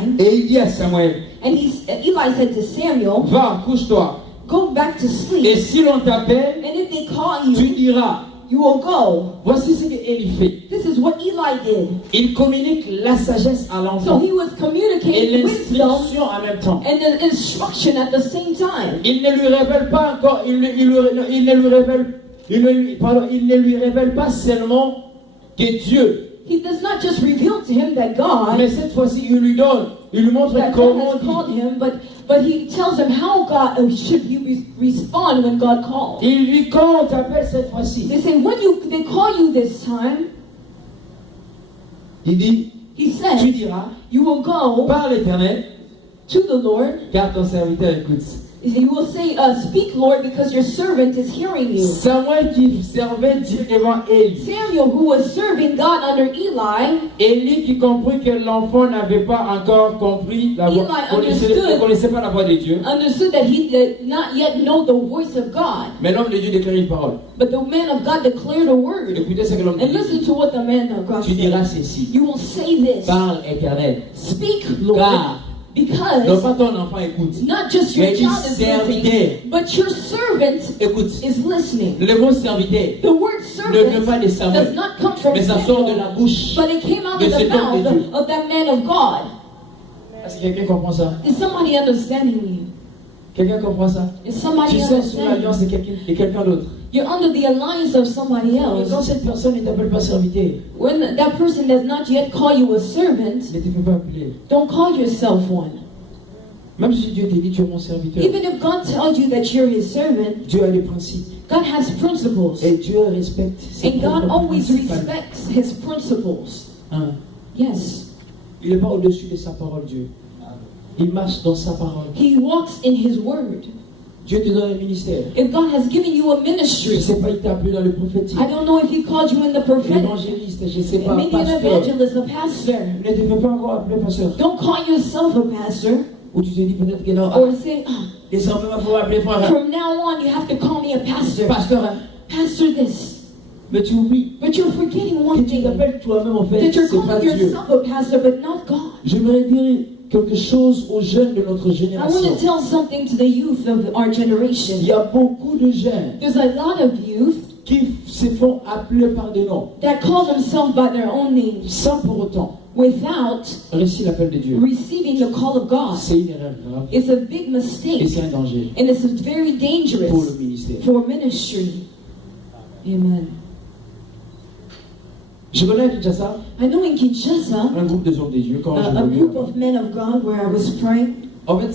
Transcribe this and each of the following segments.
time. Et il dit à Samuel, And Eli said to Samuel, va, couche-toi. go back to Et sleep. si l'on t'appelle, And if they call tu you, diras. you will go. Voici ce qu'Élie fait. This is what Eli did. Il communique la sagesse à So l'enfant he was et communicating wisdom l'instruction en même temps. and the instruction at the same time. Il ne lui révèle pas encore, il ne lui révèle pas seulement que Dieu, He does not just reveal to him that God, mais cette fois-ci il lui montre that God comment has called dire. him, but he tells him how God should he respond when God calls. Il lui quand on t'appelle cette fois-ci, They say they call you this time. il dit, He tu says diras, you will go par l'Éternel, to the Lord. car ton serviteur écoute. You will say, speak, Lord, because your servant is hearing you. Samuel qui servait Dieu devant Élie. Samuel, who was serving God under Eli, Élie qui comprit que l'enfant n'avait pas encore compris la voix, ne connaissait pas la voix de Dieu. understood that he did not yet know the voice of God. Mais l'homme de Dieu déclare une parole. But the man of God declared a word. Écoutez ce que l'homme And dit. listen to what the man of God Tu diras said. ceci. You will say this. Parle éternel. Speak, Lord, Car non because pas ton enfant écoute, not just your mais il child is serviteur listening, but your servant écoute. is listening. Le mot serviteur The word ne vient pas servant de does Samuel, not come from mais ça sort de Samuel, la bouche. but it came out de of the cet homme de Dieu. mouth of that man of God. Est-ce que quelqu'un comprend ça? Is somebody understanding me? Quelqu'un comprend ça? Is somebody Tu sais sous understanding? l'alliance de quelqu'un d'autre. You're under the alliance of somebody Mais quand else. cette personne ne t'appelle pas serviteur, When that person does not yet call you a servant, ne te fais pas appeler. don't call yourself one. Même si Dieu te dit tu es mon serviteur, Even if God tells you that you're his servant, Dieu a des principes. God has principles. Et Dieu respecte ses And God propres always principes. respects his principles. Hein. Yes. Il n'est pas au-dessus de sa parole, Dieu. Il marche dans sa parole. He walks in his word. Dieu te donne un ministère. If God has given you a Je ne ministry, sais pas, il t'a appelé dans le prophétique. I don't know if he called you in the prophetic, L'évangéliste, je ne sais pas, maybe an pasteur. evangelist, a pastor. Ne te fais pas encore appeler pasteur. Don't call yourself a pastor Ou tu te dis peut-être que non. or say, ah, Désormais, il faut appeler frère. from now on you have to call me a pastor. Pasteur, hein. Pastor this. Mais tu oublies But you're forgetting que one tu thing. t'appelles toi-même en fait. That you're C'est pas calling Dieu. yourself a pastor, but not God. J'aimerais dire quelque chose aux jeunes de notre I want génération. to tell something to the youth of our Il generation. y a beaucoup de jeunes There's a lot of youth qui se font appeler par des noms that call themselves by their own names sans pour autant without réussir l'appel de Dieu. receiving the call of God. C'est une erreur grave It's a big et mistake, c'est un danger and it's very pour dangerous le ministère. for ministry. Amen. Je connais à Kinshasa I know in Kinshasa, un groupe de hommes de Dieu quand je a voyais. group of men of God where I was praying, En fait,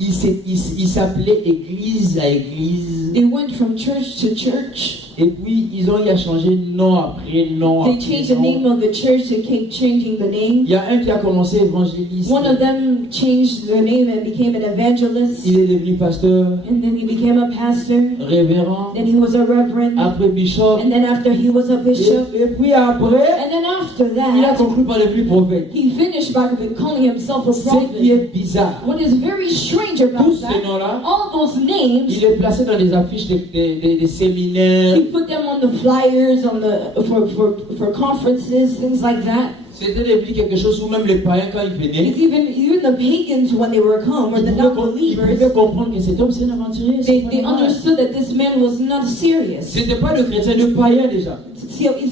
il s'appelait église à église. they went from church to church. Et puis, ils ont eu à changer nom après nom. They après changed the nom. name of the church, they kept changing the name. Il y a un qui a commencé évangéliste. One of them changed their name and became an evangelist, Il est devenu pasteur, and then he became a pastor, révérend, then he was a reverend, après bishop. and then after he was a bishop, Et puis après, and then after il a that, conclu par le plus prophète. he finished by calling himself a Ce qui prophet. est bizarre, What is very strange tous about ces that, noms-là, all those names, il est placé dans des affiches des séminaires. he put them on the flyers on the for conferences, things like that. C'était devenu quelque chose où même les païens, quand ils venaient, It's even the pagans when they were come, or the ils non-believers, pouvaient comprendre que cet homme c'est un aventurier. c'est they pas normal. understood that this man was not serious. C'était pas le chrétien, le païen déjà.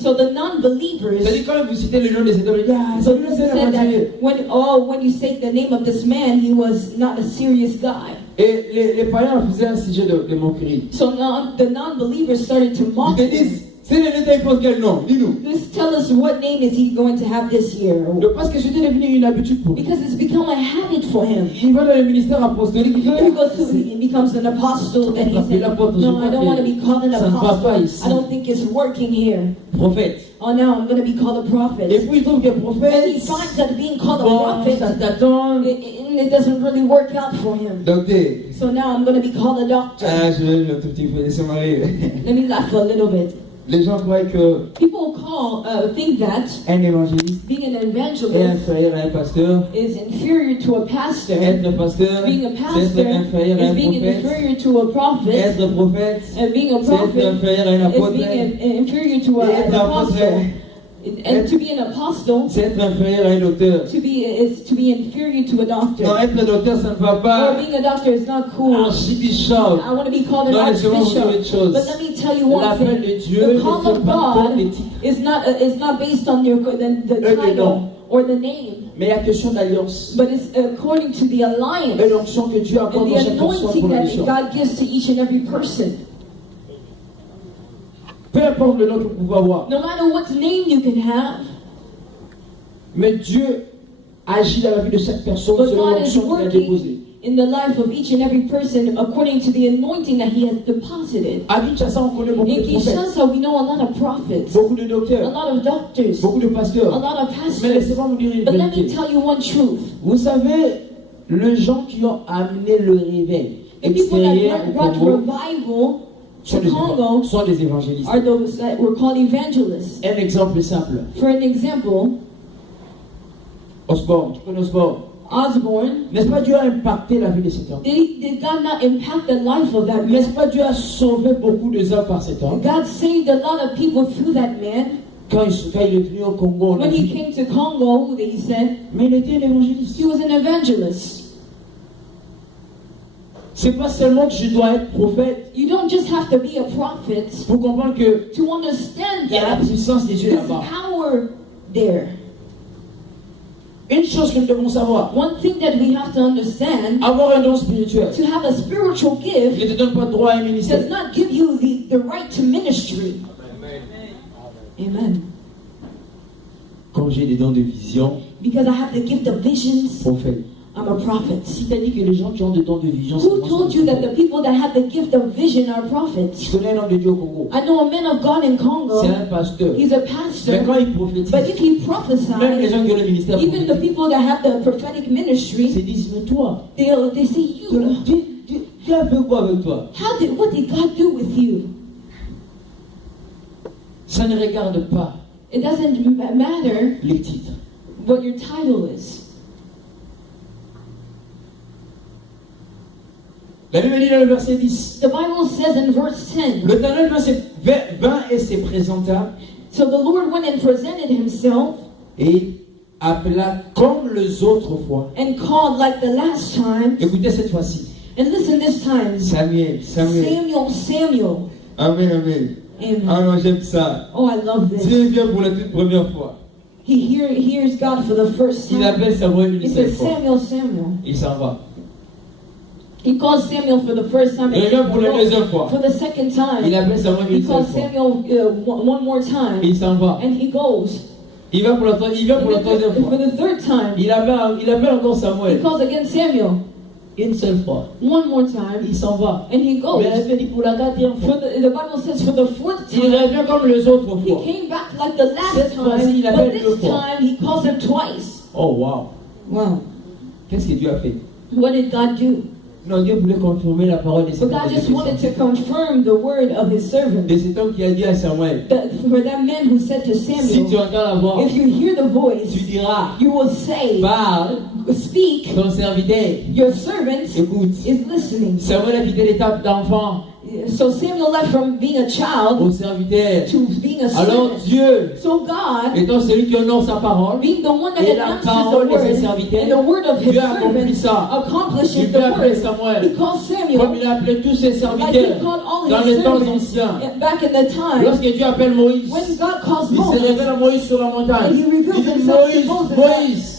So the non-believers, C'est-à-dire quand vous citez le nom de cet homme, il dit ah, so celui-là he c'est un said aventurier. that when you say the name of this man, he was not a serious guy. Et les païens en faisaient un sujet de moquerie. So now the non-believers started to Ils mock te him. disent, c'est n'importe quel nom, dis-nous. Just tell us what name is he going to have this year? Parce que c'était devenu une habitude pour lui. Because it's become a habit for him. Il va dans le ministère apostolique, il dit He goes to, he becomes an apostle, and he says, no, I don't want to be called an Ça ne va pas apostle. ici. I don't think it's working here. prophète. Oh, now I'm going to be called a Et prophet. puis il trouve que And he prophète, finds that being called a bon, prophet, ça t'attend. it doesn't really work out for him. Docteur, So now I'm going to be called a doctor. je vais un tout petit peu laisser m'arriver. Let me laugh a little bit. Les gens croient que People think that un évangéliste being an est evangelist inférieur à un pasteur. is inferior to a pastor. Être pasteur, Being a c'est pastor être inférieur à is un being prophète. inferior to a prophet. Être prophète, And being a c'est être prophet inférieur à un is apôtre. being inferior to Et an être apôtre, apostle. And to be an apostle, c'est être inférieur à un docteur. is to be inferior to a doctor. Non, être docteur, ça ne va Or pas. being a doctor is not cool. Archibishop. I want to be called an Non, laissez-moi vous dire une archbishop. chose. But let me tell you one L'appel thing. de Dieu The ne call fait of pas compte God des titres. is not based on the nom. title or the name, Mais il y a question d'alliance. but it's according to the alliance Et l'onction que Dieu accorde and dans the chaque personne anointing pour la that mission. God gives to each and every person. Peu importe le nom que vous pouvez avoir. No matter what name you can have, Mais Dieu agit dans la vie de chaque personne but selon God is l'onction qu'il a working déposée. in the life of each and every person according to the anointing that He has deposited. À Kinshasa, on connaît beaucoup In de prophètes, Kinshasa, we know a lot of prophets, beaucoup de a docteurs, lot of doctors, beaucoup de a pasteurs. lot of Mais pastors. laissez-moi vous dire une But let me vérité. tell you one truth. Vous savez, les gens qui ont amené le réveil The people extérieur that au brought Congo revival sont to Congo des évangélistes. are those that were called evangelists. Un exemple simple. For an example, Osborne, tu connais Osborne? Osborne, N'est-ce pas Dieu a impacté la vie de cet homme? did God not impact the life of that N'est-ce man? pas Dieu a sauvé beaucoup de hommes par cet homme? God saved a lot of people through that man. Quand il est venu au Congo, on a When he dit, came to Congo, he said mais il était un évangéliste. he was an evangelist. C'est pas seulement que je dois être prophète You don't just have to be a prophet pour comprendre que to understand il y a la that puissance des dieux there's là-bas. power there. Une chose que nous devons savoir, One thing that we have to understand, avoir un don spirituel to have a spiritual gift ne te donne pas droit à un ministère. does not give you the right to ministry. Amen. Comme j'ai des dons de vision, Because I have the gift of visions, prophète. I'm a prophet. Si tu as dit que les gens qui ont des dons de vision, Who told you that the people that have the gift of vision are Je prophets? connais un homme de Dieu au Congo. I know a man of God in C'est Congo. un pasteur. He's a Mais pastor. quand il prophétise, But if he même les prophesies, gens qui ont le ministère even the prophétique, people that have the prophetic ils ministry, se disent, mais toi, they say, you, tu as fait quoi avec toi? what did God do with you? Ça ne regarde pas It doesn't matter les titres. what your title is. La Bible dit dans le verset 10, The Bible says in verse 10, l'Éternel vint et se présenta so the Lord went and presented himself et appela comme les autres fois. and called like the last time. Écoutez cette fois-ci. And listen this time, Samuel, Samuel. Samuel. Amen, amen. Amen. Ah non, j'aime ça. Oh, I love this. Dieu vient pour la toute première fois. He hears God for the first Il time. appelle Samuel He une seule says, fois. Samuel, Samuel. Il s'en va. He calls Samuel for the first time. Il revient pour la deuxième fois. For the second Il time. appelle Samuel He une seule calls fois. Samuel one more time. Il s'en va. And he goes. Il vient pour la troisième For fois. the third time. Il appelle encore He Samuel. calls again Samuel. Une seule fois. One more time. Il s'en va. And he goes. Mais elle fait dit pour la quatrième fois. The Bible says for the fourth Il time. revient comme les autres He fois. came back like the last Cette fois-ci, il time. appelle But deux this fois. time he calls him twice. Oh wow. Wow. Qu'est-ce que Dieu a fait? What did God do? Non, Dieu voulait confirmer la parole de cet But God just wanted to confirm the word of his servant. de cet homme qui a dit à Samuel, For that man who said to si tu Samuel, entends la voix, if you hear the tu voice, diras, you will say, parle, speak, ton serviteur your servant écoute. is listening. Samuel a quitté l'étape d'enfant So Samuel left from being a child au serviteur. to being a Alors servant. Dieu, So God, étant celui qui honore sa parole, being the one that et la announces the parole de ses word, serviteurs, and the word of his Dieu accomplit servant ça. accomplishes Il the peut appeler word. He Samuel, calls Samuel comme il a appelé tous ses like he serviteurs called all dans his les temps servants anciens. back in the time. Lorsque Dieu appelle Moïse, When God calls il se Moses, révèle à Moïse sur la montagne. and he Il reveals dit himself to Moïse, Moses. Moïse.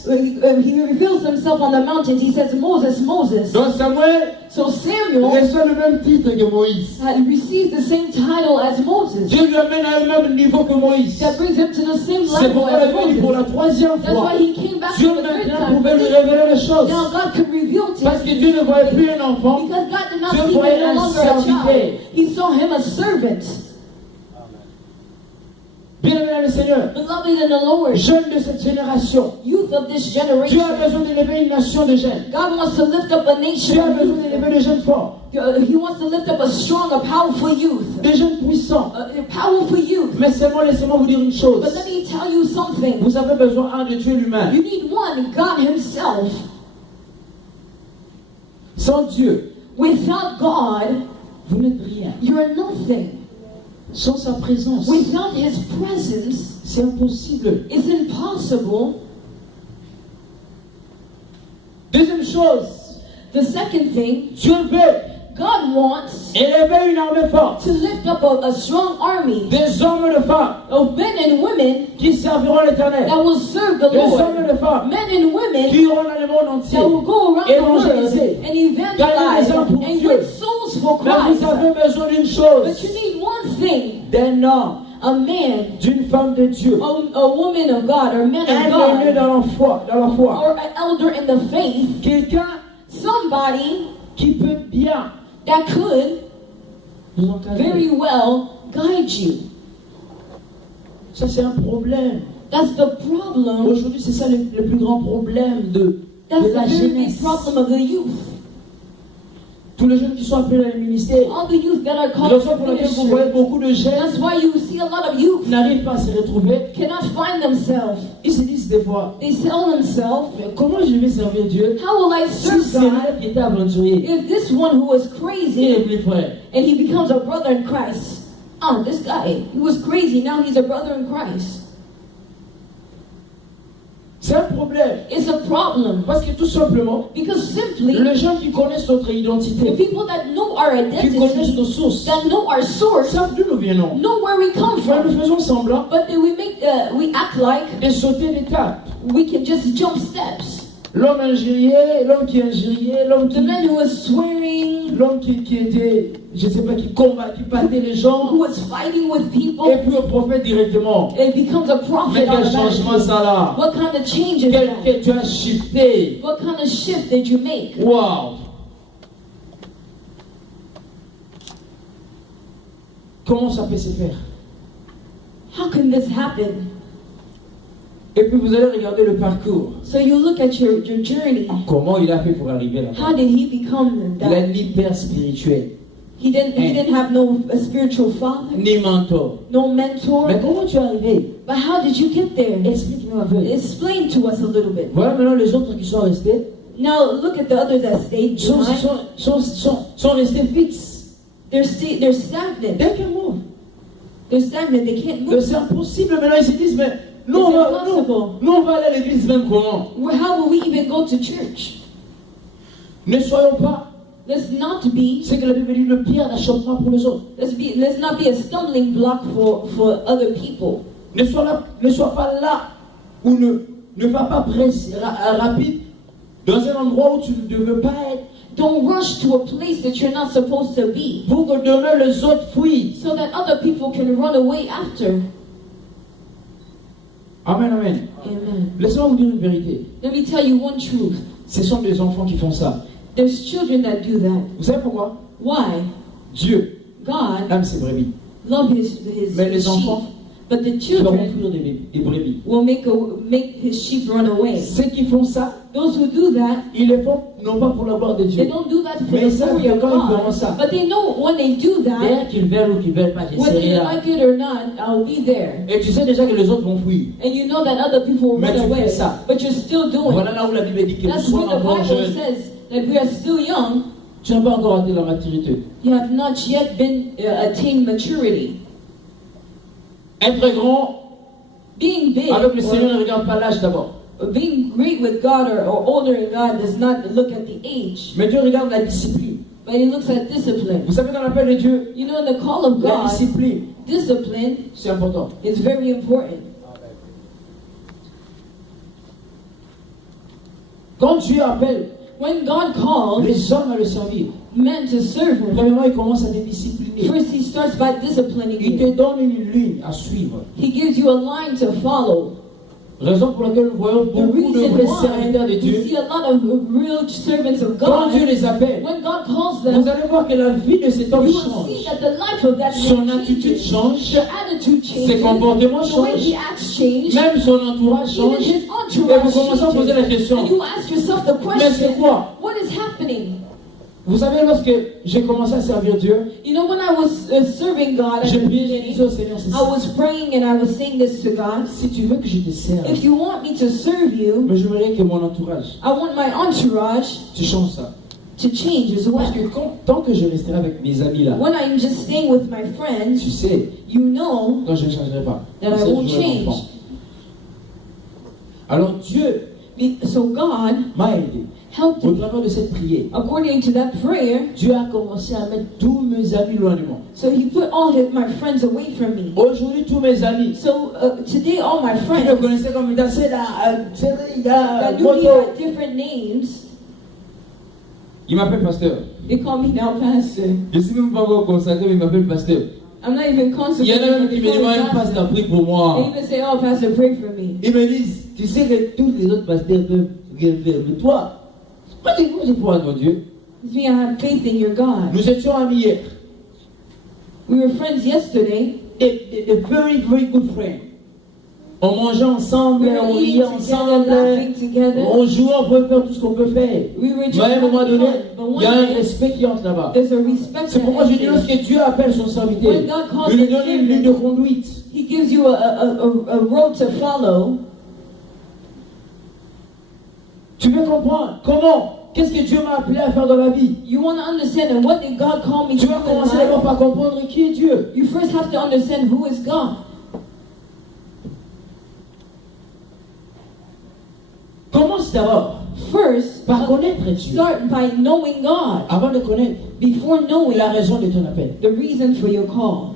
He reveals himself on the mountains. He says, Moses, Moses. Donc Samuel So Samuel reçoit le même titre que Moïse. had received the same title as Moses. Dieu lui amène à un même niveau que Moïse. That brings him to the same C'est level pourquoi as il dit pour la Moses. troisième That's fois. why he came back Dieu for the third maintenant time. pouvait lui révéler les choses. Now God could reveal to Parce que him. Dieu ne voyait plus un enfant. Because God did not Dieu see voyait him no un longer a serviteur. child. He saw him a servant. Bien-aimé dans le Seigneur, Beloved in the Lord, jeunes de cette génération, youth of this Dieu generation, a besoin d'élever une nation de jeunes. God wants to lift up a Dieu nation. a besoin d'élever des jeunes forts, He wants to lift up a strong, a powerful youth. des jeunes puissants. A powerful youth. Mais seulement laissez-moi vous dire une chose. But let me tell you something. Vous avez besoin de Dieu lui-même. You need one, God himself. Sans Dieu, Without God, vous n'êtes rien. you're nothing. Sans sa présence, Without His presence, c'est impossible. it's impossible. Deuxième chose, The second thing, Dieu veut God wants élever une armée forte, to lift up a strong army des hommes et de femmes of men and women qui serviront l'Éternel, that will serve the des hommes et Lord. de femmes Men and women qui iront dans le monde entier. that will go around the world évangéliser, and evangelize and win souls for Mais Christ. vous avez besoin d'une But chose, you need one thing, d'un homme, a man, d'une femme de Dieu, a woman of God, or man of un aîné God, dans la foi, or an elder in the faith, quelqu'un somebody qui peut bien that could vous encadrer. very well guide you. Ça c'est un problème. That's the problem. Aujourd'hui c'est ça le plus grand problème de That's la the very big jeunesse. problem of the youth. Tous les jeunes qui sont appelés dans les ministères. All the youth that are called Raison to pour laquelle vous voyez ministry. beaucoup de jeunes That's why you see a lot of youth n'arrivent pas à se retrouver. cannot find themselves. Ils se disent des fois, They tell themselves, mais comment je vais servir Dieu how will I si serve c'est God lui qui était aventurier? if this one who was Il est crazy plus frère. and he becomes a brother in Christ? Oh, this guy, he was crazy, now he's a brother in Christ. C'est un problème. It's a problem. Parce que tout simplement, Because simply, les gens qui connaissent notre the identité, people that know our qui connaissent identity, nos sources, that know our source, savent d'où nous venons. know where we come Mais nous from. faisons semblant But then we act like de sauter d'étape. we can just jump steps. L'homme injurié, l'homme qui injuriait, l'homme The qui... man who was swearing, L'homme qui était, je ne sais pas, qui combat, qui battait les gens, who was fighting with people, et puis au prophète directement. it becomes a Mais prophet quel changement automatically. ça là? What kind of change is Quel that? que tu as shifté? What kind of shift did you make? Waouh! Comment ça peut se faire? How can this happen? Et puis vous allez regarder le parcours. So you look at your journey. Comment il a fait pour arriver là? How did he become Il est that? hyper spirituel, He didn't have no a spiritual father, ni mentor. no mentor. Mais comment tu es arrivé? But how did you get there? Explique-nous un peu. Explain to us a little bit. Voilà maintenant les autres qui sont restés. Now look at the others that stayed behind. Sont restés fixes. They're stagnant. Dès qu'un mot. They're stagnant. They can't move. C'est impossible. Maintenant ils se disent, mais nous on va aller à l'église même comment? How will we even go to church? Ne soyons pas, Let's not be. c'est que la Bible dit, le pierre d'achoppement pour les autres. Let's not be a stumbling block for other people. Ne sois pas là ou ne va pas rapide dans un endroit où tu ne veux pas être. Don't rush to a place that you're not supposed to be, Pour que demain les autres fuient. so that other people can run away after. Amen, amen. Amen. Laissez-moi vous dire une vérité. Let me tell you one truth. Ce sont des enfants qui font ça. There's children that do that. Vous savez pourquoi? Why? Dieu God aime ses brebis. love his Mais les sheep, enfants but the qui vont children fuir des brebis. will make his sheep run away. Ceux qui font ça, Those who do that, ils le font non pas pour la gloire de they Dieu. don't do that for Mais the ils savent glory que of quand ils feront God, ça, but they know when they do that, d'ailleurs qu'ils veulent ou qu'ils veulent pas, je whether serai you là. like it or not, I'll be there. Et tu sais déjà que les autres vont fuir. And you know that other people will Mais run tu away, fais ça. but you're still doing Voilà it. là où la Bible dit que nous That's sommes where the encore Bible jeunes. says that we are still young. Tu n'as pas encore atteint la maturité. You have not yet been attained maturity. Être grand Being big, avec le Seigneur or ne regarde pas l'âge d'abord. being great with God or older in God does not look at the age, Mais Dieu regarde la discipline. but He looks at discipline. Vous savez, dans l'appel de Dieu, You know, in the call of la God, discipline, discipline c'est important. is very important. Quand Dieu appelle When God calls les hommes à le servir, men to serve Him, premièrement, il commence à te discipliner. first He starts by disciplining Il te you. donne une ligne à suivre. He gives you a line to follow. Raison pour laquelle nous voyons The beaucoup de reason vrais why serviteurs de we Dieu. see a lot of real servants of Quand Dieu God, les appelle, when God calls vous them, allez voir que la vie de cet homme you will see change. that the life of that Son man attitude changes. change, Their attitude ses changes, comportements the way he changent, acts change, même son entourage even change. his Et entourage vous commencez à poser la changes. question, And you ask yourself the mais c'est question, quoi? what is happening? Vous savez, lorsque j'ai commencé à servir Dieu, You know, when I was serving God at j'ai the prié, j'ai beginning, dit au Seigneur, c'est I ça. was praying and I was saying this to God. Si tu veux que je te serve, If you want me to serve you, mais je voudrais que mon entourage, I want my entourage tu changes ça. to change as Parce well. que tant que je resterai avec mes amis là, When I'm just staying with my friends, tu sais, you know quand je ne changerai pas, that I c'est won't jouer change. l'enfant. Alors Dieu So God m'a aidé. helped Au me. travers de cette prière, According to that prayer, Dieu a commencé à mettre tous mes amis loin de moi. so He put all my friends away from me. Aujourd'hui, tous mes amis So today, all my qui me friends connaissaient comme étant c'est là, that knew me moto. by different names, Il m'appelle pasteur. they call me now pastor. Je ne suis même pas encore consacré, mais il m'appelle pasteur. I'm not even Il y consecrated. en a même but qui they me call me demandent, pastor. pasteur, prie pour They moi. even say, "Oh, pastor, pray for me." Ils me disent, tu sais que tous les autres pasteurs peuvent rien faire, mais toi, moi j'ai foi en mon Dieu. It's me. I have faith in your God. Nous étions amis hier. We were friends yesterday. Des very, very good friends. On mangeait ensemble, We were on eating riait together, ensemble, laughing together. on jouait, on pouvait faire tout ce qu'on peut faire. We were just Mais à un moment having donné, fun. But il one y a un day, respect qui entre là-bas. there's a respect C'est that pourquoi je dis, enters. lorsque Dieu appelle son serviteur, When God calls il lui his donne une ligne de servant, conduite. He gives you a road to follow. Tu veux comprendre comment? Qu'est-ce que Dieu m'a appelé à faire dans la vie? You want to understand, and what did God call me to Tu do vas in commencer life? d'abord par comprendre qui est Dieu. You first have to understand who is God. Commence d'abord First, par connaître Dieu. start by knowing God Avant de connaître before knowing la raison de ton appel. the reason for your call.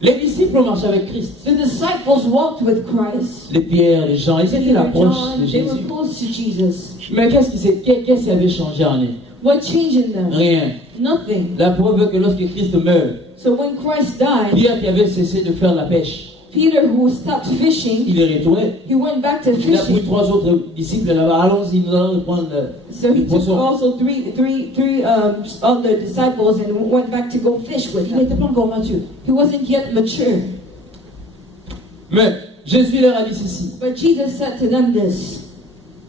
Les disciples marchaient avec Christ. The disciples walked with Christ. Les Pierre, les Jean, ils étaient Peter, l'approche John, de they were Jésus. close to Jesus. Mais qu'est-ce qui avait changé en eux? What changed in them? Rien. Nothing. La preuve est que lorsque Christ meurt, So when Christ died, Pierre qui avait cessé de faire la pêche, Peter, who stopped fishing, il est retourné. he went back to Il a pris fishing. 3 autres disciples là-bas. Allons-y, nous allons reprendre So le he took poisson. also three other disciples and went back to go fish with Il them. n'était pas encore mature. He wasn't yet mature. Mais Jésus leur a dit ceci. But Jesus said to them this: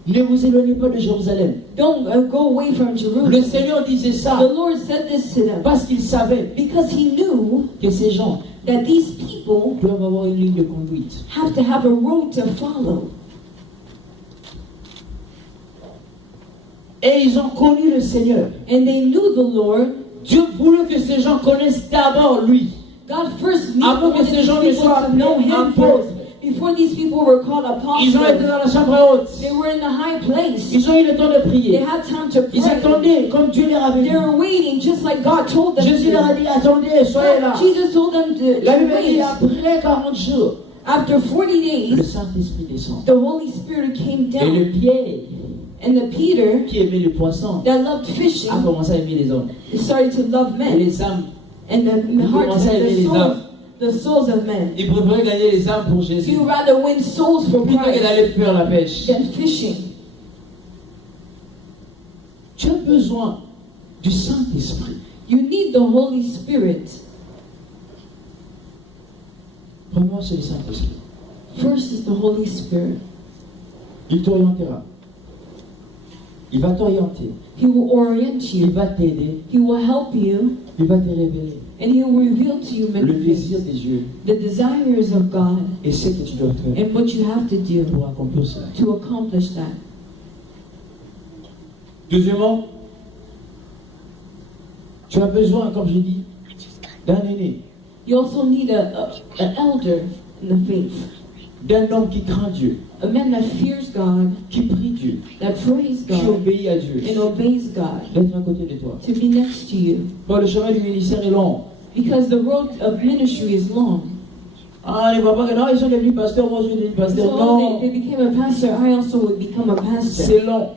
Ne vous éloignez pas de Jérusalem. Don't go away from Le Jerusalem. Seigneur disait The ça Lord said this to them parce qu'il savait because He knew que ces gens that these people doivent avoir une ligne de conduite. have to have a road to follow. Et ils ont connu le Seigneur. And they knew the Lord. Dieu voulait que ces gens connaissent d'abord lui. God first Avant que wanted ces these gens ne people soient to know appelés Him apôtres. first. Before these people were called Ils ont été apostles, dans la chambre haute. they were in the high place. Ils ont eu le temps de They prier. had time to Ils pray. attendaient comme Dieu leur avait They dit. were waiting just like God told them Jésus leur a to. dit, attendez, soyez là. Jesus told them La to Bible dit, wait. après 40 jours, After 40 le days, Saint-Esprit descend. the Holy Spirit came Et le down. Pierre, And the Peter qui aimait le poisson, that loved fishing a commencé à aimer les hommes. started to love Et men. les âmes, And the hearts and the souls of men. ils préféraient gagner les âmes pour So Jésus you rather win souls for plutôt que Christ d'aller faire la pêche. than fishing. Tu as besoin du Saint-Esprit. You need the Holy Spirit. Premièrement, c'est le Saint-Esprit. First is the Holy Spirit. Il t'orientera. Il va t'orienter. He will orient Il you. va t'aider. He will help you. Il va te révéler And He will reveal to you le many désir things. des yeux The desires of God et ce que tu dois faire and what you have to do pour accomplir cela. to accomplish that. Deuxièmement, tu as besoin, comme je dis, d'un aîné, You also need an elder in the faith. d'un homme qui craint Dieu, A man that fears God, qui prie Dieu, that prays qui God, obéit à Dieu, and obeys God, d'être à côté de toi. to be next to you. Bon, le chemin du ministère est long. Because the road of ministry is long. Ah, les papas, non, ils sont devenus pasteurs, moi je suis devenu pasteur. So Non, they became a pastor. I also would become a pastor. c'est long.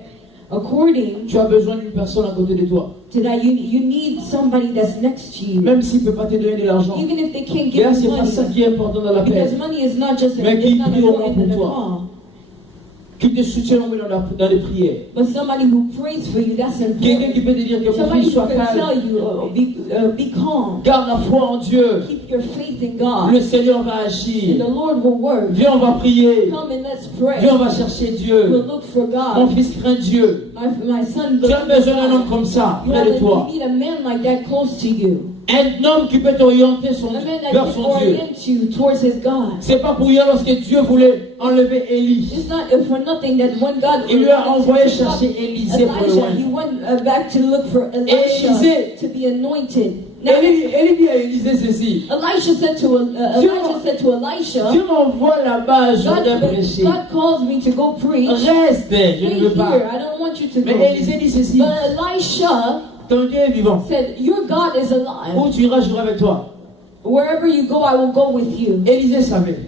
According Tu as besoin d'une personne à côté de toi. to that, you need somebody that's next to you. Même s'il ne peut pas te donner de l'argent. Even if they can't Et give là, c'est you pas ça money. qui est important dans la paix. Because money is not just Mais qui it's not prie au moins important in pour the toi. call. Qui te soutient dans les prières. But somebody who prays for you, that's Quelqu'un important. qui peut te dire que mon Somebody fils who soit can calme. tell you, be calm. Garde la foi en Dieu. Keep your faith in God. Le Seigneur va And agir. the Lord will work. Viens, on va prier. Come and let's pray. Viens, on va chercher We'll Dieu. look for Mon God. fils craint Dieu. My son Tu as believes besoin d'un homme God. comme ça, You près de toi. need a man like that close to you. Un homme qui peut orienter A man that vers can son Dieu. orient you towards his God. C'est pas pour rien lorsque Dieu voulait enlever Élie. It's not for nothing that when God Il lui a envoyé took up chercher Élisée pour le Elijah, loin. he went back to look for Élisée- Elisha to be anointed. Now, Élie dit à Élisée ceci. Elijah said to Elisha, Dieu m'envoie là-bas, je God, viens prêcher. God calls me to go preach. Reste, je Stay ne veux here. pas. I don't want you to go. Mais Élisée dit ceci. But Elisha Ton Dieu est vivant. said, your God is alive. Où tu iras, je serai avec toi. Wherever you go, I will go with you. Élisée savait.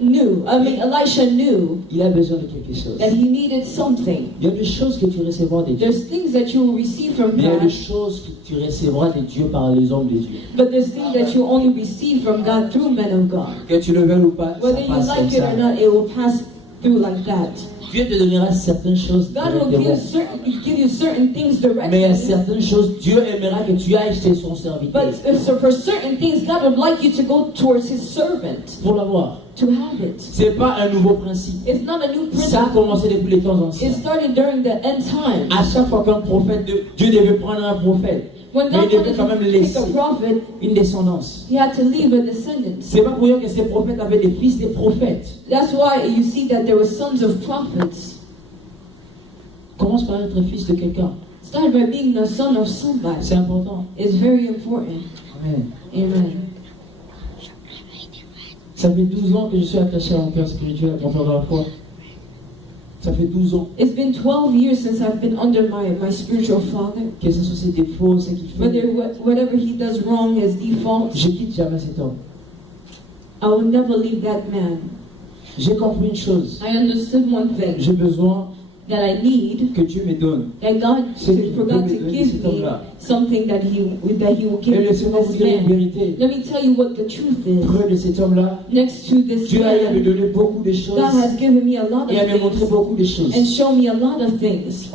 Elisha knew Il a besoin de quelque chose. that he needed something. Il y a des choses que tu recevras de Dieu. There's things that you will receive from Mais il y a des God, choses que tu recevras de Dieu par les hommes de Dieu. but there's things that you only receive from God through men of God. Que tu le veuilles ou pas, ça Whether you passe comme like it ça. or not, it will pass through like that. Dieu te donnera certaines choses God will directement. give you certain things Mais il y a directly. certaines choses, Dieu aimera que tu ailles chez son serviteur. But so for certain things, God would like you to go towards His servant Pour l'avoir. to have it. C'est pas un nouveau principe. It's not a new Ça a principle. commencé depuis les temps anciens. It started during the end time. À chaque fois qu'un prophète, Dieu devait prendre un prophète. When Mais God il devait quand wanted même to take laisser a prophet, une descendance. He had to leave a descendant. C'est pas pour rien que ces prophètes avaient des fils des prophètes. That's why you see that there were sons of prophets. Commence par être fils de quelqu'un. Start by being the son of somebody. C'est important. It's very important. Amen. Amen. Ça fait 12 ans que je suis attaché à mon père spirituel, à mon père de la foi. Ça fait 12 ans. It's been 12 years since I've been under my spiritual father. Que ce soit ses défauts, ce qu'il fait. Whatever he does wrong, his defaults, Je quitte jamais cet homme. I will never leave that man. J'ai compris une chose. I understood one thing, J'ai besoin that I need, que Dieu me donne. that God, for God to give me something that He will give Et me to laissez-moi vous this dire une man. vérité. Let me tell you what the truth is. Près de cet homme-là, Next to this Dieu a me man, donné beaucoup de choses God has given me a lot of et a me montré things beaucoup de choses. and shown me a lot of things.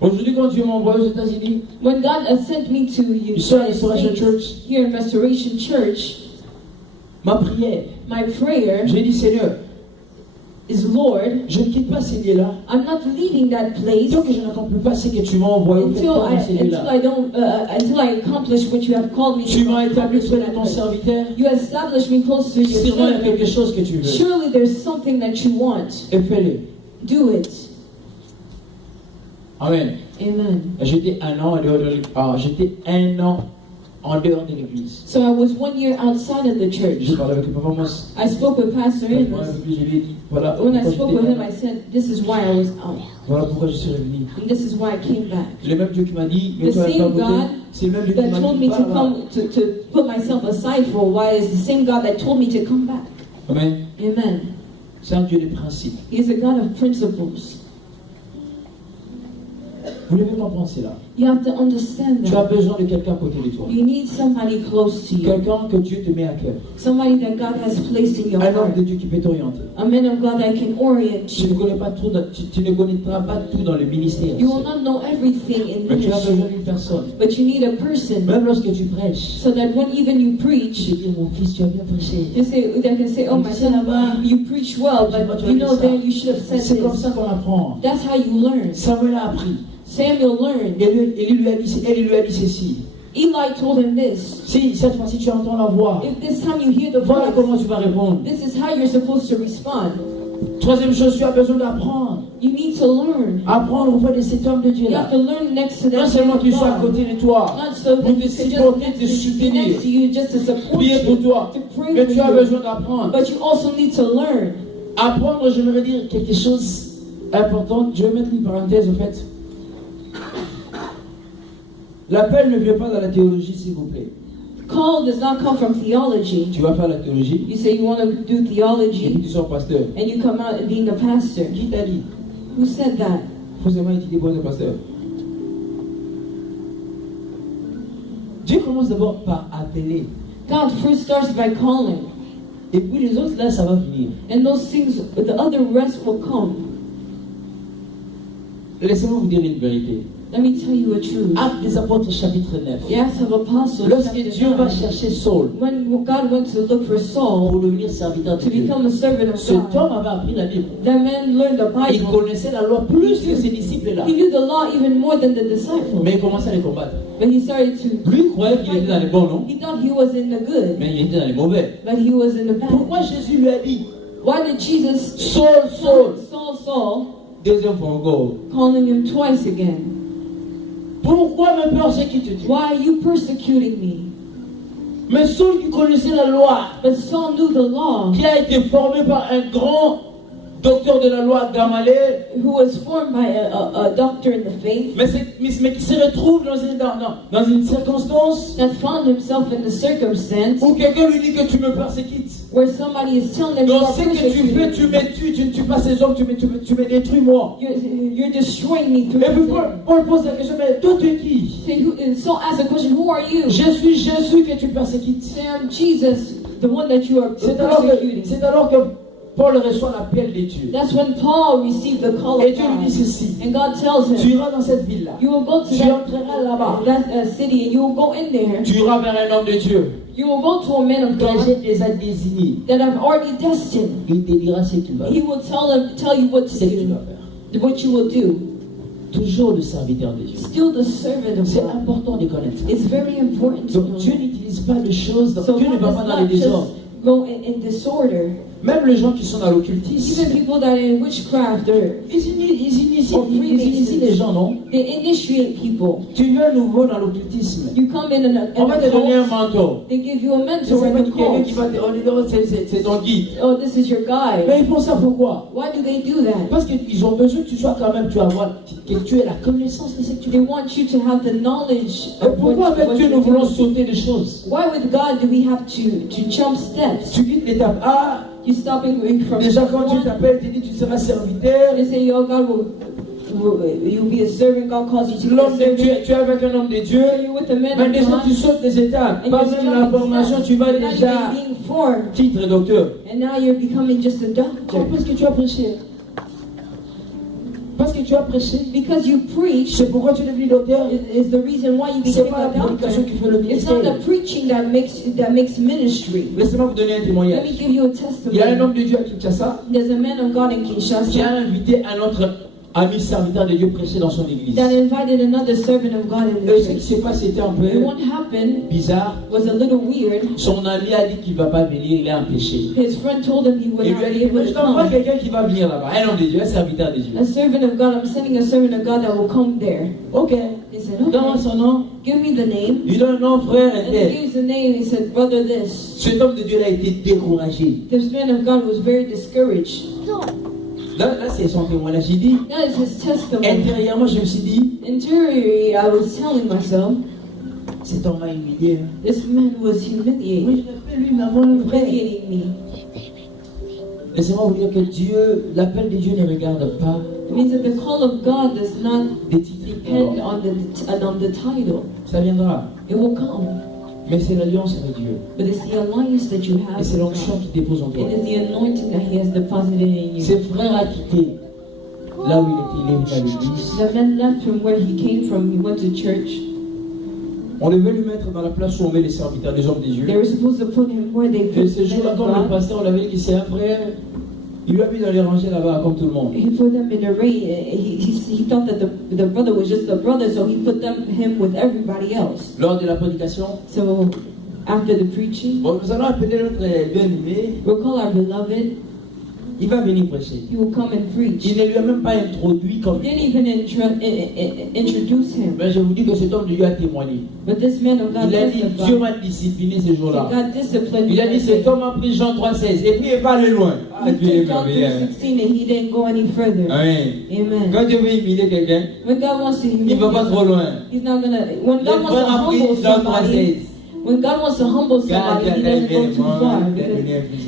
Aujourd'hui, quand Dieu m'a envoyé aux États-Unis, When God sent me to je suis à United Restoration States, Church, here in Restoration Church, ma prière, my prayer j'ai dit Seigneur, is, Lord, je ne quitte pas ces lieux-là. I'm not leaving that place Tant que je n'accomplis pas ce que tu m'as envoyé faire dans ces lieux-là. until I accomplish what you have called me Tu to m'as établi accomplish. près de ton serviteur. You establish me close to your Sûrement, il y a servant. quelque chose que tu veux. Surely there's something that you want. Et fais-le. Do it. Amen. Amen. J'étais un an en dehors de l'église. J'étais un an en dehors de l'église. So I was 1 year outside of the church. Je parlais avec le papa Moss. I spoke with Pastor Je parlais Amos. avec lui, je lui ai dit, voilà When I pourquoi spoke j'étais with him, là. I said, this is why I was out. Voilà pourquoi je suis revenu. And this is why I came back. Le même Dieu qui m'a dit, The mets-toi à same ta côté. God C'est le même Dieu qui that m'a told dit, me va to là-bas. come, to put myself aside for a while is the same God that told me to come back. Amen. Amen. C'est un Dieu des principes. He's a God of principles. Vous devez comprendre cela. You have to understand Tu as that. besoin de quelqu'un à côté de toi. You need somebody close to you. Quelqu'un que Dieu te met à cœur. Somebody that God has placed in your Un homme heart. de Dieu qui peut t'orienter. A man of God that can orient Tu ne you. connais pas tout, tu ne connaîtras pas tout dans le ministère. You will not know everything in Mais tu as besoin ministry, d'une personne. but you need a person Même lorsque tu prêches, so that when even you tu preach, te dis, mon fils, tu as bien prêché. you say, they can say, oh my son, you preach well, but you know then you should have said C'est comme this. ça qu'on apprend. That's how you learn. Samuel a appris. Samuel learned. Élie lui a dit ceci. Eli told him this. Si cette fois-ci tu entends la voix, If this time you hear the voilà voice, comment tu vas répondre. this is how you're supposed to respond. Troisième chose, tu as besoin d'apprendre. You need to learn. Apprendre auprès de cet homme de You Dieu-là. have to learn next to Non that seulement man qu'il of soit à God. côté de toi, Not so that pour you te can just supporter, te be soutenir, next to you just to support prier pour you, toi. to pray Mais for tu as you. besoin d'apprendre. But you also need to learn. Apprendre, j'aimerais dire quelque chose important. Je vais mettre une parenthèse au fait. L'appel ne vient pas dans la théologie, s'il vous plaît. Call does not come from theology. Tu vas faire la théologie You say you want to do et puis theology tu sors pasteur. and you come out being a pastor. Qui t'a dit? Who said that? Faut seulement étudier pour être pasteur. Dieu commence d'abord par appeler. God first starts by calling, Et puis les autres, là, ça va venir. and those things, the other rest will come. Laissez-moi vous dire une vérité. Let me tell you a truth. Actes des Apôtres chapitre 9. The Acts of Apostles, Lorsque chapter Dieu va 9, chercher Saul when God went to look for Saul pour devenir serviteur de to Dieu, become a servant of cet God, homme avait appris la Bible. that man learned the Il Bible. connaissait la loi plus que ses disciples-là. He knew the law even more than the disciples. Mais il commençait à les combattre. But he started to. Lui, il croyait qu'il était dans les bons, non? He thought he was in the good, Mais il était dans les mauvais. but he was in the bad. Pourquoi Jésus lui a dit Why did Jesus Saul, Saul, Saul, deuxième fois encore. calling him twice again? Pourquoi me persécutes-tu? Why are you persecuting me? Mais Saul qui connaissait la loi, But Saul knew the law, qui a été formé par un grand docteur de la loi, Gamaliel, who was formed by a doctor in the faith, mais qui se retrouve dans une circonstance that found himself in the circumstance où quelqu'un lui dit que tu me persécutes. where somebody is telling him, you Donc are ce que tu fais, persecuting tu me tues, tu ne tues pas ces hommes, tu me détruis moi. you're destroying me through Et puis sin. Paul pose la question, mais toi tu es qui? So ask the question, who are you? Je suis Jésus que tu persécutes. Say, I'm Jesus, the one that you are C'est persecuting. alors que Paul reçoit l'appel de Dieu. That's when Paul received the call Et of Dieu lui dit God. ceci, And God tells tu him, iras dans cette ville-là, you will go to tu entreras là-bas, that city and you will go in there. tu iras vers un homme de Dieu You will go to a man of que God j'ai déjà désigné. that I've already destined. Il te dira ce qu'il va He faire. will tell you what to Ce que tu vas do, faire. what you will do. Toujours le serviteur de Dieu. Still the servant of C'est God. important de connaître ça. It's very important to Donc know Dieu that. n'utilise pas de choses, So Dieu ne God va does pas dans les not just désordres. go in disorder. Même les gens qui sont dans l'occultisme, Even people that are in witchcraft, ils initient les gens, non? they initiate people. Tu viens nouveau dans l'occultisme. You come in On va te donner un cult, mentor. they give you a Je mentor sais in pas the qui quelqu'un qui cult. va te on dit, oh, c'est ton guide. Oh, this is your guide. Mais ils font ça pourquoi? Why do they do that? Parce qu'ils ont besoin que tu sois quand même, que tu aies la connaissance de ce que tu They fais. want you to have the knowledge Et of pourquoi avec Dieu nous you're voulons doing. sauter des choses? Why with God do we have to jump steps? Tu quittes l'étape A, You stopping from déjà quand Dieu one, t'appelle, tu dis tu seras serviteur. they say, oh, God you'll be a servant. God calls you to be a L'homme de Dieu, servant. tu es avec un homme de Dieu. So you're with the man Mais of déjà tu God. sautes des étapes. And Pas you're même la jumping formation, steps. tu vas Now déjà you're being formed. titre docteur. And now you're becoming just a doctor. Pourquoi? Parce que tu as prêché. Parce que tu as prêché. Because you preach C'est pourquoi tu es devenu docteur. is the reason why you C'est became pas la a doctor. prédication qui fait le It's not ministère. the preaching that makes ministry. Laissez-moi vous donner un Let témoignage. me give you a Il y a un testimony. homme de Dieu à Kinshasa There's a man of God in qui a Kinshasa invité un autre ami serviteur de Dieu prêcher dans son église. that invited another servant of God in Et the ce qui church. s'est passé c'était un peu And what happened bizarre. was a little weird. Son ami a dit qu'il ne va pas venir, il est empêché. His friend told him he would Et not lui a be dit, able je to t'envoie come. quelqu'un qui va venir là-bas. Un homme de Dieu, un serviteur de Dieu. A servant of God, I'm sending a servant of God that will come there. Ok. He said, Donne-moi okay, son nom. give me the name. Il donne un nom, frère, And un he tel. gives the name. He said, brother this. Cet homme de Dieu a été découragé. This man of God was very discouraged. Là c'est son témoignage. Il dit, That is his testimony. intérieurement, je me suis dit, Interiorly, I was telling myself, cet homme m'a humilié. this man was Oui, humiliating, je l'appelle lui, mais avant le vrai. humiliating me. Laissez-moi vous dire que Dieu, l'appel de Dieu ne regarde pas It means that the call of God does not des titres. depend on the title. Ça viendra. It will come. Mais c'est l'alliance avec Dieu. But it's the alliance that you Et have c'est with l'onction God. qui dépose en toi. It is the anointing that He has deposited in you. Ses frères a quitté là où il était, il est venu à l'église. The man left from where he came from. He went to church. On devait lui mettre dans la place où on met les serviteurs, les hommes des They dieux. were supposed to put him where they Et put ce the jour-là, man comme le of God. pasteur, on l'avait dit que c'est un frère, il lui a mis dans les rangées là-bas, comme tout le monde. He put them in a ray. He thought that the brother was just a brother, so he put him with everybody else. Lors de la prédication, So after the preaching, bon, nous allons appeler notre bien-aimé, we'll call our beloved. il va venir prêcher. He will come and preach. Il ne lui a même pas introduit comme. Didn't even introduce him. Mais je vous dis que cet homme de Dieu a témoigné. But this man of God Il a dit, Dieu testified. m'a discipliné ce jour-là. God disciplined Il a dit, me. cet homme a pris Jean 3,16 et puis il va aller loin. Ah, He Dieu est took John merveilleux. 3:16 and he didn't go any further. Amen. Amen. Quand Dieu veut humilier quelqu'un, When God wants to il ne va pas trop humiliate, loin. He's not gonna. When Le God wants to frère a pris humble Jean somebody, 3,16. when God wants to humble somebody, He doesn't go too far.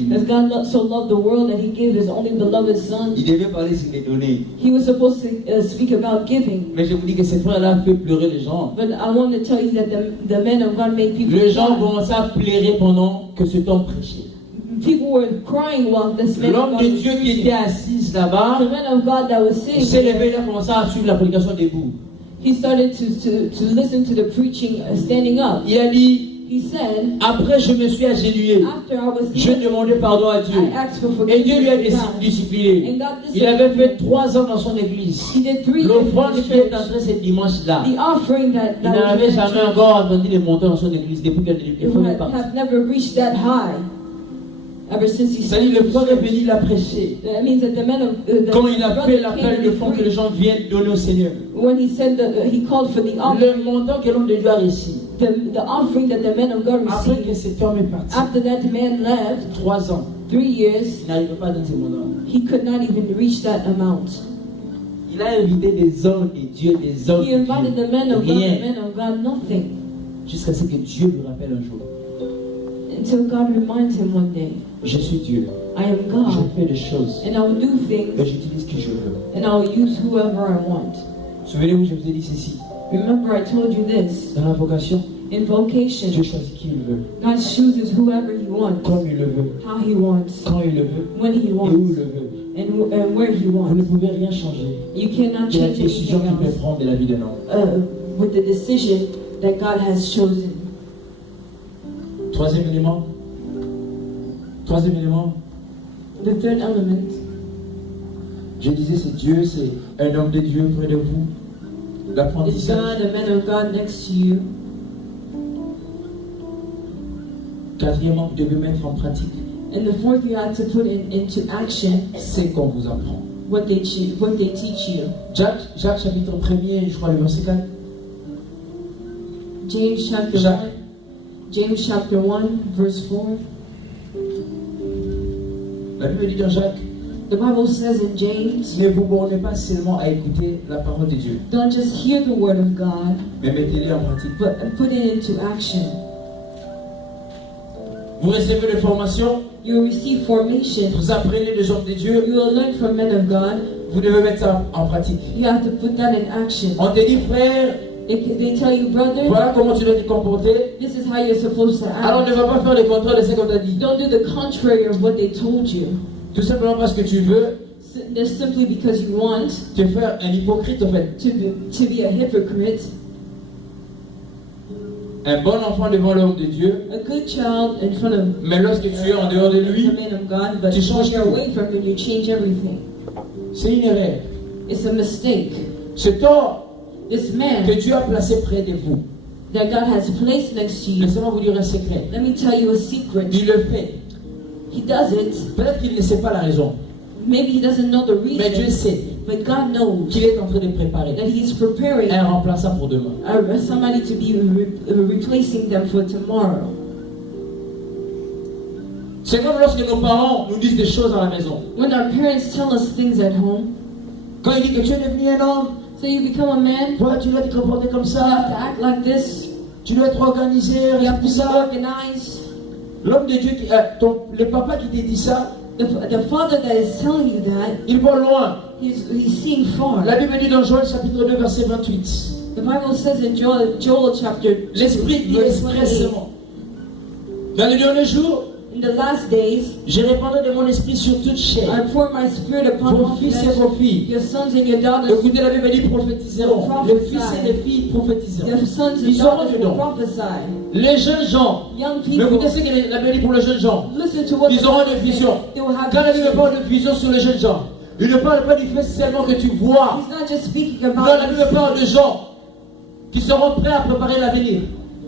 Because God so loved the world that He gave His only beloved Son. Il devait parler sur les données. He was supposed to speak about giving. Mais je vous dis que ces frères-là ont fait pleurer les gens. But I want to tell you that the men of God made people Les gens cry. commençaient à pleurer pendant que cet homme prêchait. people were crying while this man of L'homme God de was Dieu qui preaching. était assis là-bas, The man of God that was il s'est sitting, levé, il a commencé à suivre la prédication debout. he started to listen to the preaching standing up. Il a dit, He said, après je me suis agenouillé, after I was je demandais pardon à Dieu. I asked for Et Dieu lui a forgiveness to God. discipliné. And God Il avait fait disciplined 3 ans dans son église. him. He did 3 years L'offrande in qui the est church. entrée ce dimanche-là, The offering that il n'avait was jamais mentioned, encore entendu les montants dans son église depuis qu'elle it est partie. have never reached that high ever since he C'est-à-dire started le the frère est church. venu, il a prêché. That means that the man of the Quand il a brother fait came l'appel and de he fonds que les preached. gens viennent donner au Seigneur, When he said that he called for the le offering, montant que l'homme de Dieu a reçu, the offering that the man of God après que received, cet homme est parti, after that man left, 3 ans, 3 years, il n'arrivait pas à donner ce montant. he could not even reach that amount. Il a invité des hommes de Dieu, des hommes He invited de the man of Dieu, God, the rien, man of God, nothing. jusqu'à ce que Dieu lui rappelle un jour, Until God reminds him one day, je suis Dieu, I am je God, fais des choses, and I will do et things, j'utilise qui je veux. and I will use whoever I want. Souvenez-vous, je vous ai dit ceci, Remember, I told you this. dans la vocation, In Dieu vocation, choisit qui il veut, God chooses whoever He wants, comme il le veut, how He wants, quand il le veut, when He et où wants, il le veut. and where He Vous ne wants. pouvez rien changer You cannot de la change décision anything qu'il peut else prendre de la vie d'un homme. with the decision that God has chosen. Troisième élément. Troisième élément. The third element, Je disais, c'est Dieu, c'est un homme de Dieu près de vous. is L'apprentissage. God, a man of God next to you. Quatrièmement, vous devez mettre en pratique And the fourth, you have to put into action ce qu'on vous apprend. what they teach you. Jacques chapitre 1er, je crois le verset 4. James chapter Jacques. 1. James chapter 1, verse 4. La Bible dit dans Jacques, The Bible says in James, ne vous bornez pas seulement à écouter la parole de Dieu, don't just hear the word of God, mais mettez-les en pratique. but put it into action. Vous recevez des formations, You will receive formation. vous apprenez des hommes de Dieu, You will learn from men of God. vous devez mettre ça en pratique. You have to put that in action. On te dit, frère, They tell you, brother, voilà comment tu dois te comporter. this is how you're supposed to Alors ne act. va pas faire le contraire de ce qu'on t'a dit. Don't do the contrary of what they told you. Tout simplement parce que tu veux Just simply because you want te faire un hypocrite en fait. to be a hypocrite. Un bon enfant devant l'homme de Dieu, A good child in front of mais lorsque tu es en dehors de lui, the man of God, but tu when changes you're tout. away from him, you change everything. C'est une erreur. It's a mistake. Cet homme This man que Dieu a placé près de vous, that God has placed next to you, laissez-moi vous dire un secret. let me tell you a secret. Il le fait. He does it. Peut-être qu'il ne sait pas la raison, Maybe he doesn't know the mais Dieu reason, sait but God knows qu'il est en train de préparer that he's preparing un remplaçant pour demain. somebody to be replacing them for tomorrow. C'est comme lorsque nos parents nous disent des choses à la maison. When our parents tell us things at home, Quand il dit que tu es devenu un homme, so you become a man, voilà, tu dois te comporter comme you have to ça, act like this, tu dois être organisé, you have to be responsable. organized. L'homme de Dieu, le papa qui te dit ça, The father that is telling you that, il va loin. he's seeing far. La Bible dit dans Joël chapitre 2 verset 28. The Bible says in Joel chapter 2, L'Esprit dit verse 28, expressément. Dans les derniers jours, in the last days, je répandrai de mon esprit sur toute chair. I pour my spirit upon Vos all fils et flesh. vos filles. Your sons and your daughters, Écoutez, la Bible dit prophétiseront. Les fils et les filles prophétiseront. your sons and Ils seront daughters will dedans. prophesy. Les jeunes gens. Young Mais écoutez people, ce que la Bible dit pour les jeunes gens. listen to what Ils the auront Bible des says. visions. They will have Quand la Bible visions. parle de vision sur les jeunes gens, il ne parle pas du fait seulement que tu vois. He's not just speaking Non, about la Bible parle de gens qui seront prêts à préparer l'avenir.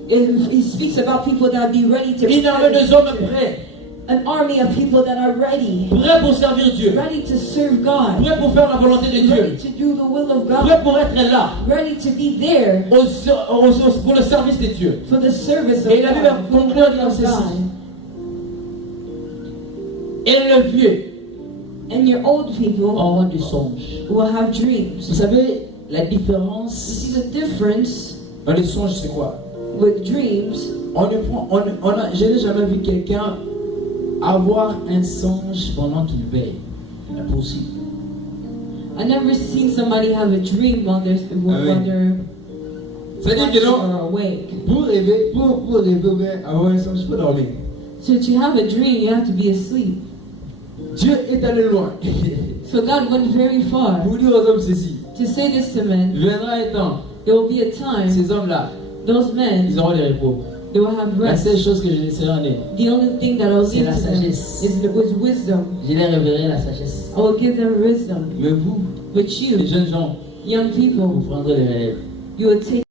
He speaks about people that be ready to Une armée de hommes prêts. an army of people that are ready, Prêts pour servir Dieu. ready to serve God, Prêts pour faire la volonté de ready Dieu. to do the will of God, Prêts pour être là. ready to be there Pour le service de Dieu. for the service of Et la Bible God, for the conclut en glory disant of ceci. God. Et le vieux And your old people auront des songes. will have dreams. Vous savez, la You différence see the difference dans les songes, c'est quoi? with dreams? Je n'ai jamais vu quelqu'un avoir un songe pendant qu'il veille. Impossible. I never seen somebody have a dream while they're C'est-à-dire que non, or awake. pour rêver, avoir un songe, il faut dormir. So to have a dream, you have to be asleep. Dieu est allé loin. So God went very far Pour dire aux hommes ceci. to say this to men. Viendra un temps, There will be a time, ces hommes-là, those men, ils auront des repos. they will have La rest. seule chose que je laisserai en eux, The only thing that I'll c'est give la to them sagesse. is wisdom. Je leur révélerai la sagesse. I will give them wisdom. Mais vous, But les you, jeunes gens, young vous people, prendrez les relèves. you will take